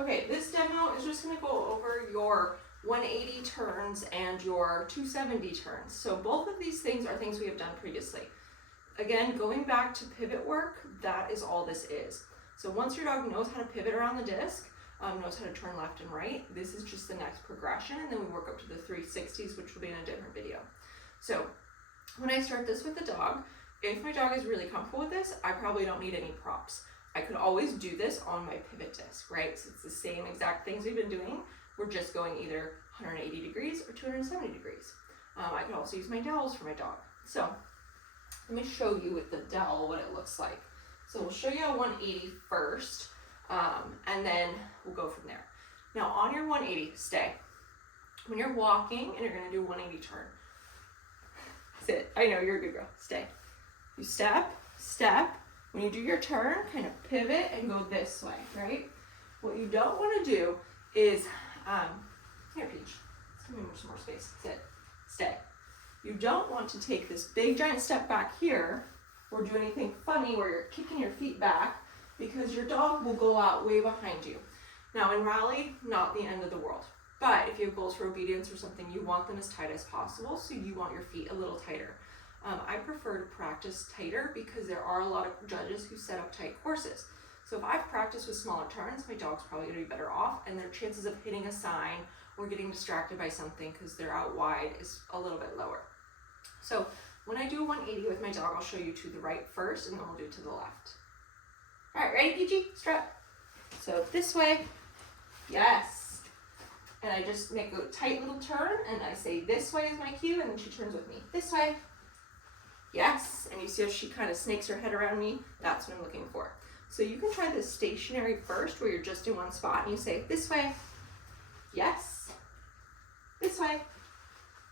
Okay, this demo is just going to go over your 180 turns and your 270 turns. So both of these things are things we have done previously. Again, going back to pivot work, that is all this is. So once your dog knows how to pivot around the disc, knows how to turn left and right, this is just the next progression, and then we work up to the 360s, which will be in a different video. So when I start this with the dog, if my dog is really comfortable with this, I probably don't need any props. I could always do this on my pivot disc, right? So it's the same exact things we've been doing. We're just going either 180 degrees or 270 degrees. I could also use my dowels for my dog. So let me show you with the dowel what it looks like. So we'll show you a 180 first, and then we'll go from there. Now on your 180, stay. When you're walking and you're gonna do 180 turn, sit. I know, you're a good girl, stay. You step, step. When you do your turn, kind of pivot and go this way, right? What you don't wanna do is, here Peach, let's give me some more space, sit, stay. You don't want to take this big giant step back here or do anything funny where you're kicking your feet back, because your dog will go out way behind you. Now in rally, not the end of the world, but if you have goals for obedience or something, you want them as tight as possible, so you want your feet a little tighter. I prefer to practice tighter because there are a lot of judges who set up tight courses. So if I've practiced with smaller turns, my dog's probably gonna be better off, and their chances of hitting a sign or getting distracted by something because they're out wide is a little bit lower. So when I do a 180 with my dog, I'll show you to the right first, and then we'll do to the left. All right, ready, Peachy? Strut. So this way, yes. And I just make a tight little turn, and I say this way is my cue, and then she turns with me. This way, yes. And you see how she kind of snakes her head around me? That's what I'm looking for. So you can try this stationary first, where you're just in one spot, and you say this way, yes. This way,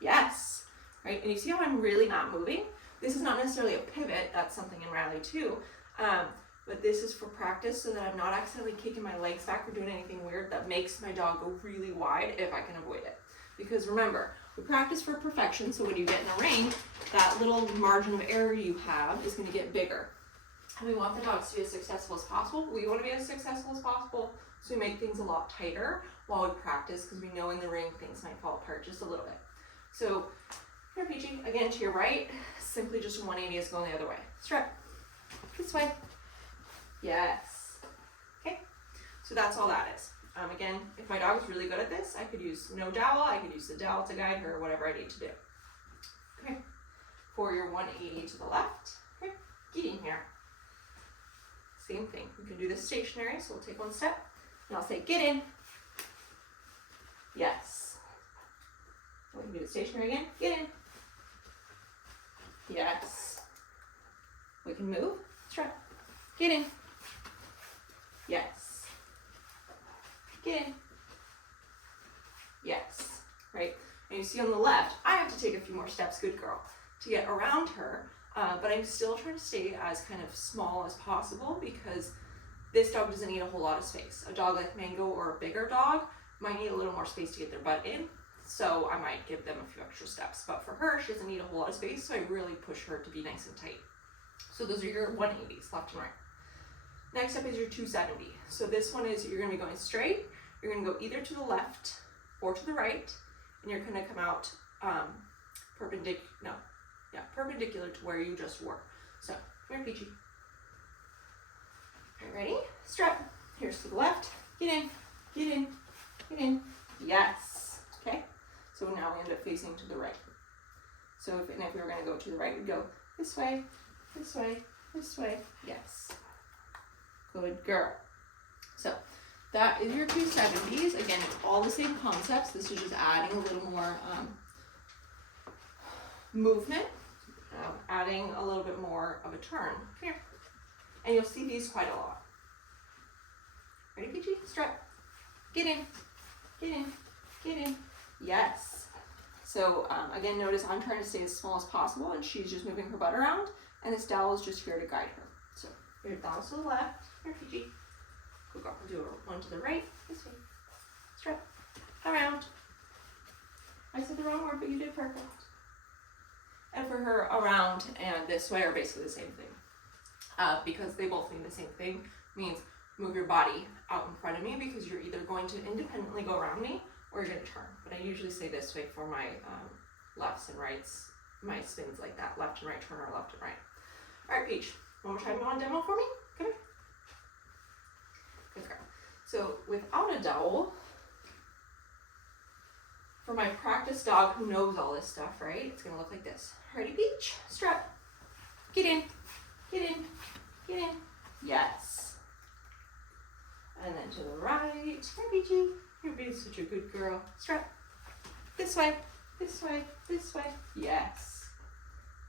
yes. Right? And you see how I'm really not moving? This is not necessarily a pivot, that's something in rally too, but this is for practice so that I'm not accidentally kicking my legs back or doing anything weird that makes my dog go really wide if I can avoid it. Because remember, we practice for perfection, so when you get in the ring, that little margin of error you have is gonna get bigger. And we want the dogs to be as successful as possible. We wanna be as successful as possible, so we make things a lot tighter while we practice, because we know in the ring things might fall apart just a little bit. So here, Peachy, again to your right, simply just 180 is going the other way. Strut, this way, yes. Okay, so that's all that is. Again, if my dog is really good at this, I could use no dowel, I could use the dowel to guide her, whatever I need to do. Okay, for your 180 to the left, okay, get in here. Same thing, we can do this stationary, so we'll take one step, and I'll say, get in, yes. We can do the stationary again, get in, yes. We can move, strut, get in, yes. Get in, yes, right? And you see on the left, I have to take a few more steps, good girl, to get around her, but I'm still trying to stay as kind of small as possible because this dog doesn't need a whole lot of space. A dog like Mango or a bigger dog might need a little more space to get their butt in, so I might give them a few extra steps. But for her, she doesn't need a whole lot of space, so I really push her to be nice and tight. So those are your 180s, left and right. Next up is your 270. So this one is, you're gonna be going straight, you're gonna go either to the left or to the right, and you're gonna come out perpendicular to where you just were. So, come here, Peachy. All right, ready? Strut. Here's to the left. Get in, get in, get in. Yes. Okay. So now we end up facing to the right. So if we were gonna go to the right, we'd go this way, this way, this way. Yes. Good girl. So that is your 270s. Again, all the same concepts. This is just adding a little more movement, adding a little bit more of a turn. Here. And you'll see these quite a lot. Ready, Peachy? Strut. Get in, get in, get in. Yes. So again, notice I'm trying to stay as small as possible, and she's just moving her butt around, and this dowel is just here to guide her. So here, dowel to the left. Here, Peachy. Good girl. We'll do one to the right. This way. Strut. Around. I said the wrong word, but you did perfect. And for her, around and this way are basically the same thing. Because they both mean the same thing. Means move your body out in front of me because you're either going to independently go around me or you're going to turn. But I usually say this way for my lefts and rights, my spins like that, left and right turn or left and right. All right, Peach, one more time, you want to demo for me? Come here. Good girl. So without a dowel, for my practice dog who knows all this stuff, right, it's going to look like this. Ready, Peach? Strut. Get in. Get in. Get in. Yes. And then to the right. Here, Peachy. You're being such a good girl. Strut. This way. This way. This way. Yes.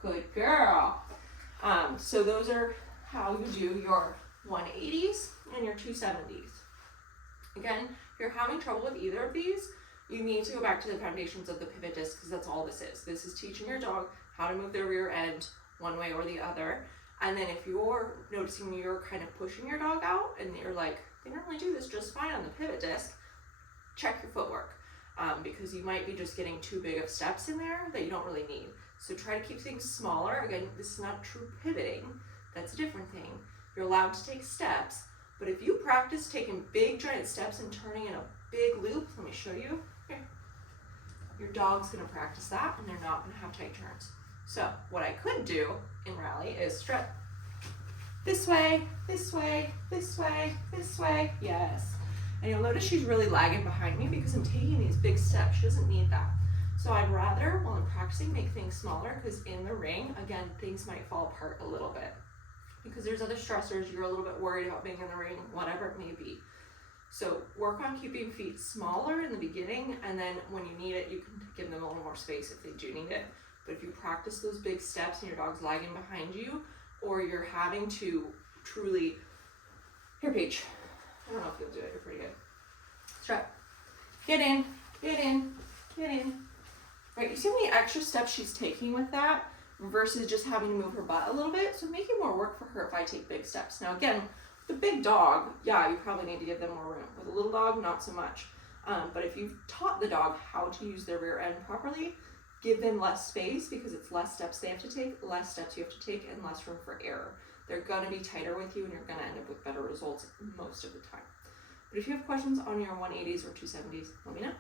Good girl. So those are how you do your 180s and your 270s. Again, if you're having trouble with either of these, you need to go back to the foundations of the pivot disc because that's all this is. This is teaching your dog how to move their rear end one way or the other. And then if you're noticing you're kind of pushing your dog out and you're like, they normally do this just fine on the pivot disc, check your footwork because you might be just getting too big of steps in there that you don't really need. So try to keep things smaller. Again, this is not true pivoting. That's a different thing. You're allowed to take steps, but if you practice taking big giant steps and turning in a big loop, let me show you. Here. Your dog's gonna practice that and they're not gonna have tight turns. So what I could do in rally is strut this way, this way, this way, this way, yes. And you'll notice she's really lagging behind me because I'm taking these big steps. She doesn't need that. So I'd rather, while I'm practicing, make things smaller because in the ring, again, things might fall apart a little bit because there's other stressors. You're a little bit worried about being in the ring, whatever it may be. So work on keeping feet smaller in the beginning, and then when you need it, you can give them a little more space if they do need it. But if you practice those big steps and your dog's lagging behind you, or you're having to truly, here, Peach, I don't know if you'll do it, you're pretty good. Strut, get in, get in, get in. Right, you see how many extra steps she's taking with that versus just having to move her butt a little bit? So making more work for her if I take big steps. Now again, the big dog, yeah, you probably need to give them more room. With a little dog, not so much. But if you've taught the dog how to use their rear end properly, give them less space because it's less steps they have to take, less steps you have to take, and less room for error. They're gonna be tighter with you and you're gonna end up with better results most of the time. But if you have questions on your 180s or 270s, let me know.